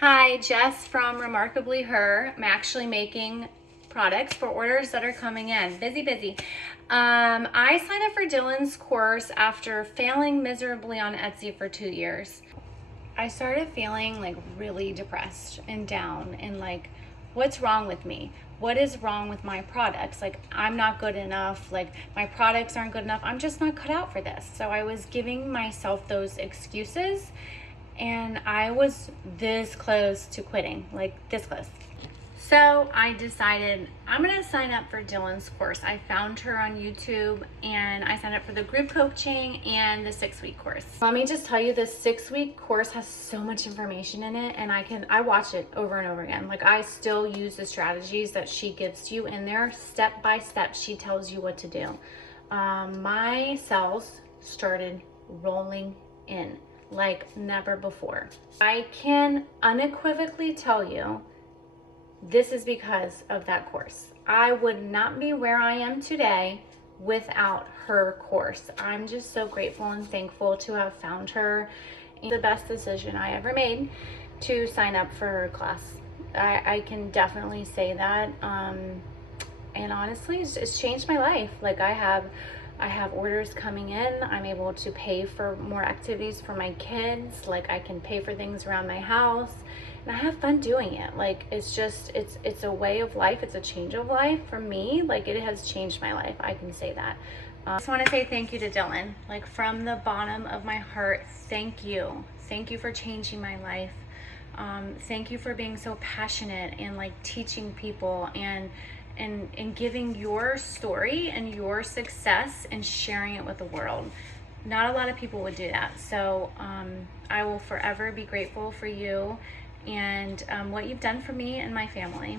Hi, Jess from Remarkably Her. I'm actually making products for orders that are coming in. Busy. I signed up for Dylan's course after failing miserably on Etsy for 2 years. I started feeling like really depressed and down and like, what's wrong with me? What is wrong with my products? Like, I'm not good enough. Like, my products aren't good enough. I'm just not cut out for this. So I was giving myself those excuses, and I was this close to quitting, like this close. So I decided I'm gonna sign up for Dylan's course. I found her on YouTube and I signed up for the group coaching and the 6-week course. Let me just tell you, this 6-week course has so much information in it, and I watch it over and over again. Like, I still use the strategies that she gives you in there, step by step. She tells you what to do. My sales started rolling in like never before. I can unequivocally tell you this is because of that course. I would not be where I am today without her course. I'm just so grateful and thankful to have found her. The best decision I ever made to sign up for her class. I can definitely say that. And honestly, it's changed my life. Like, I have orders coming in. I'm able to pay for more activities for my kids. Like, I can pay for things around my house, and I have fun doing it. Like, it's a way of life. It's a change of life for me. Like, it has changed my life. I can say that. I just want to say thank you to Dylan. Like, from the bottom of my heart, thank you. Thank you for changing my life. Thank you for being so passionate and like teaching people and giving your story and your success and sharing it with the world. Not a lot of people would do that. So I will forever be grateful for you and what you've done for me and my family.